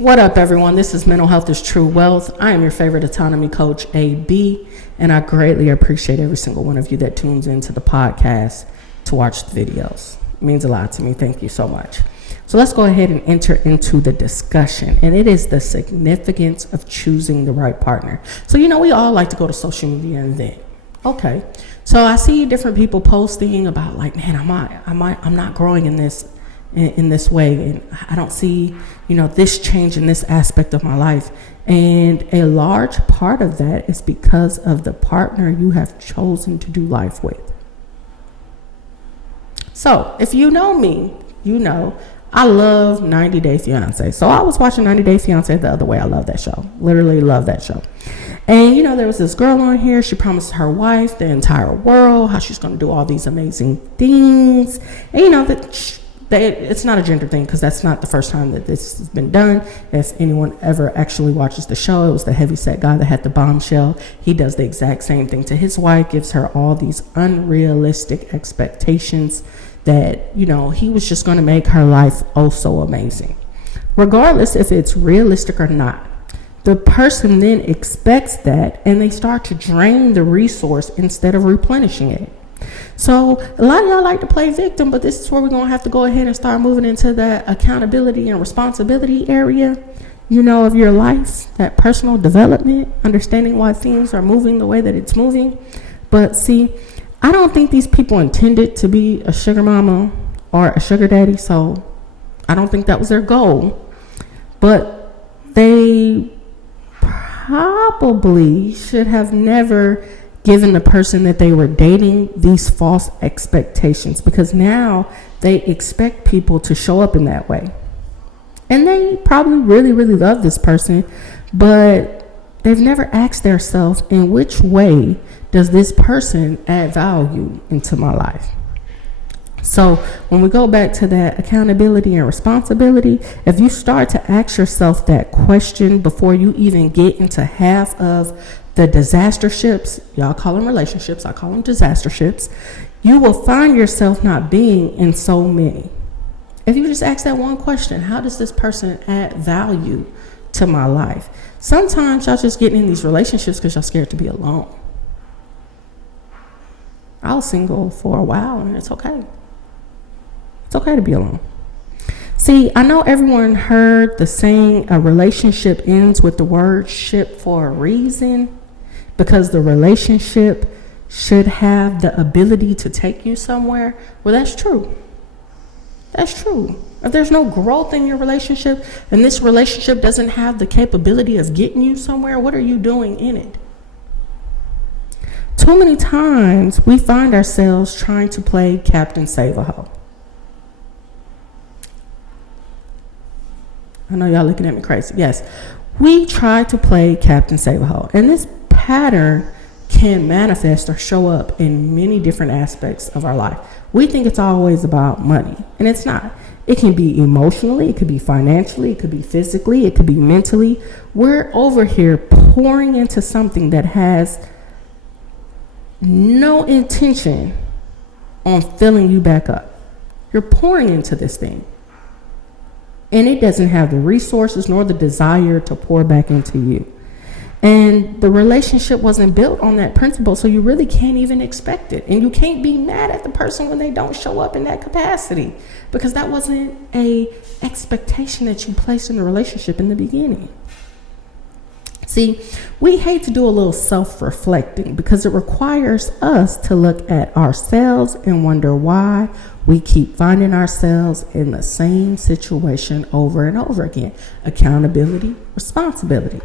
What up, everyone? This is Mental Health is True Wealth. I am your favorite autonomy coach, AB, and I greatly appreciate every single one of you that tunes into the podcast to watch the videos. It means a lot to me. Thank you so much. So let's go ahead and enter into the discussion, and it is the significance of choosing the right partner. So, we all like to go to social media and vent. Okay, so I see different people posting about like, man, I'm not growing in this way, and I don't see, this change in this aspect of my life. And a large part of that is because of the partner you have chosen to do life with. So if you know me, I love 90 Day Fiance. So I was watching 90 Day Fiance the other way. I love that show. Literally love that show. And, there was this girl on here. She promised her wife the entire world, how she's going to do all these amazing things. And, it's not a gender thing, because that's not the first time that this has been done. If anyone ever actually watches the show, it was the heavyset guy that had the bombshell. He does the exact same thing to his wife, gives her all these unrealistic expectations that, he was just going to make her life oh so amazing. Regardless if it's realistic or not, the person then expects that, and they start to drain the resource instead of replenishing it. So a lot of y'all like to play victim, but this is where we're going to have to go ahead and start moving into that accountability and responsibility area, of your life, that personal development, understanding why things are moving the way that it's moving. But see, I don't think these people intended to be a sugar mama or a sugar daddy, so I don't think that was their goal. But they probably should have never given the person that they were dating these false expectations, because now they expect people to show up in that way. And they probably really, really love this person, but they've never asked themselves, in which way does this person add value into my life? So when we go back to that accountability and responsibility, if you start to ask yourself that question before you even get into half of the disasterships, y'all call them relationships, I call them disasterships, you will find yourself not being in so many. If you just ask that one question, how does this person add value to my life? Sometimes y'all just getting in these relationships because y'all scared to be alone. I was single for a while, and it's okay. It's okay to be alone. See, I know everyone heard the saying, a relationship ends with the word ship for a reason, because the relationship should have the ability to take you somewhere. Well, that's true. That's true. If there's no growth in your relationship, and this relationship doesn't have the capability of getting you somewhere, what are you doing in it? Too many times we find ourselves trying to play Captain Save-A-Ho. I know y'all looking at me crazy. Yes, we try to play Captain Save-A-Ho, and this pattern can manifest or show up in many different aspects of our life. We think it's always about money, and it's not. It can be emotionally, it could be financially, it could be physically, it could be mentally. We're over here pouring into something that has no intention on filling you back up. You're pouring into this thing, and it doesn't have the resources nor the desire to pour back into you. And the relationship wasn't built on that principle, so you really can't even expect it. And you can't be mad at the person when they don't show up in that capacity, because that wasn't a expectation that you placed in the relationship in the beginning. See, we hate to do a little self-reflecting, because it requires us to look at ourselves and wonder why we keep finding ourselves in the same situation over and over again. Accountability, responsibility.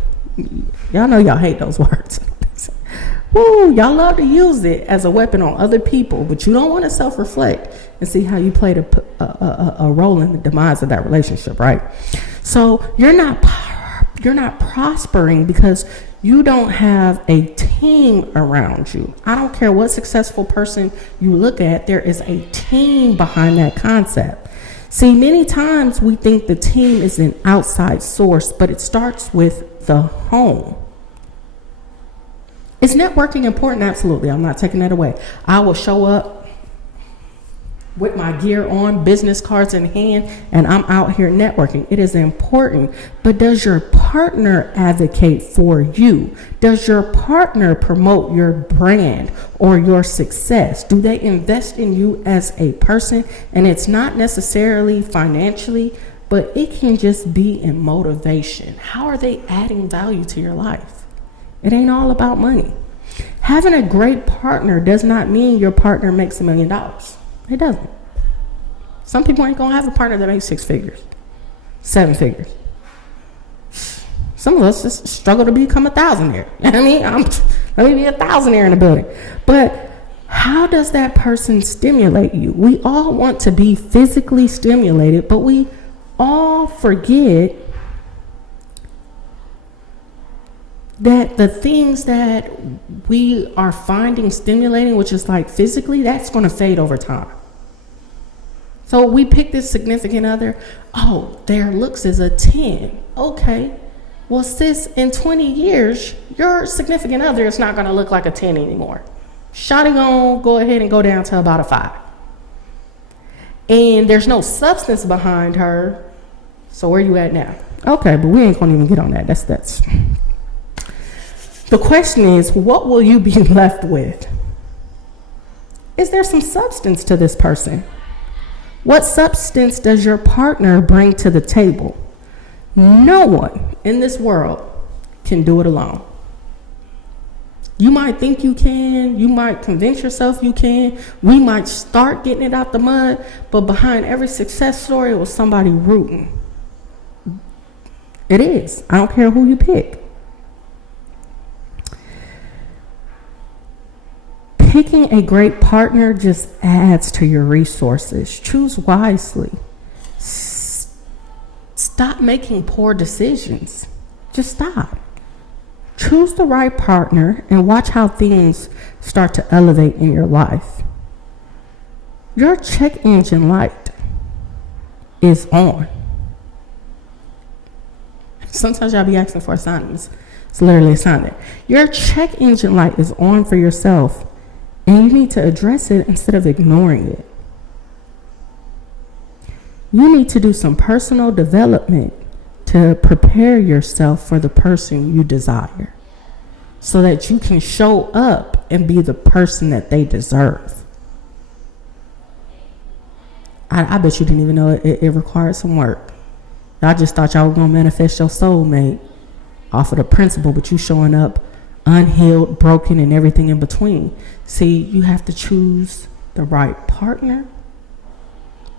Y'all know y'all hate those words. Woo, y'all love to use it as a weapon on other people, but you don't want to self-reflect and see how you played a role in the demise of that relationship, right? So you're not prospering because you don't have a team around you. I don't care what successful person you look at, there is a team behind that concept. See, many times we think the team is an outside source, but it starts with the home. Is networking important? Absolutely. I'm not taking that away. I will show up with my gear on, business cards in hand, and I'm out here networking. It is important, but does your partner advocate for you? Does your partner promote your brand or your success? Do they invest in you as a person? And it's not necessarily financially, but it can just be in motivation. How are they adding value to your life? It ain't all about money. Having a great partner does not mean your partner makes $1 million. It doesn't. Some people ain't gonna have a partner that makes 6 figures, 7 figures. Some of us just struggle to become a thousandaire. I mean, let me be a thousandaire in the building. But how does that person stimulate you? We all want to be physically stimulated, but we all forget that the things that we are finding stimulating, which is like physically, that's going to fade over time. So we pick this significant other. Oh, their looks is a 10. Okay. Well, sis, in 20 years, your significant other is not going to look like a 10 anymore. Shawty gonna go ahead and go down to about a 5. And there's no substance behind her. So where you at now? Okay, but we ain't going to even get on that. That's. The question is, what will you be left with? Is there some substance to this person? What substance does your partner bring to the table? No one in this world can do it alone. You might think you can, you might convince yourself you can, we might start getting it out the mud, but behind every success story, it was somebody rooting. It is. I don't care who you pick. Picking a great partner just adds to your resources. Choose wisely. Stop making poor decisions. Just stop. Choose the right partner and watch how things start to elevate in your life. Your check engine light is on. Sometimes y'all be asking for assignments. It's literally a assignment. Your check engine light is on for yourself. And you need to address it instead of ignoring it. You need to do some personal development to prepare yourself for the person you desire so that you can show up and be the person that they deserve. I bet you didn't even know it required some work. I just thought y'all were going to manifest your soulmate off of the principle, but you showing up unhealed, broken, and everything in between. See, you have to choose the right partner,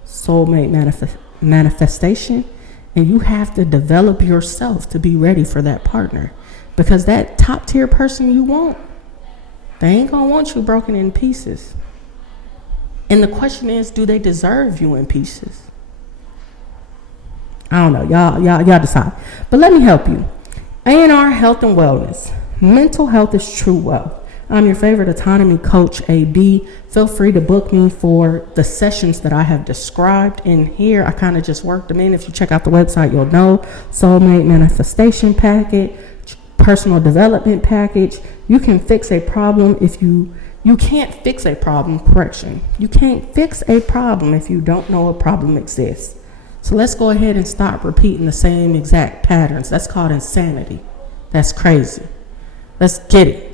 soulmate manifestation, and you have to develop yourself to be ready for that partner. Because that top tier person you want, they ain't gonna want you broken in pieces. And the question is, do they deserve you in pieces? I don't know, y'all decide. But let me help you. A&R Health and Wellness. Mental health is true wealth. I'm your favorite autonomy coach, AB. Feel free to book me for the sessions that I have described in here. I kind of just worked them in. If you check out the website, you'll know. Soulmate manifestation package, personal development package. You can fix a problem if you can't fix a problem, correction. You can't fix a problem if you don't know a problem exists. So let's go ahead and stop repeating the same exact patterns. That's called insanity. That's crazy. Let's get it.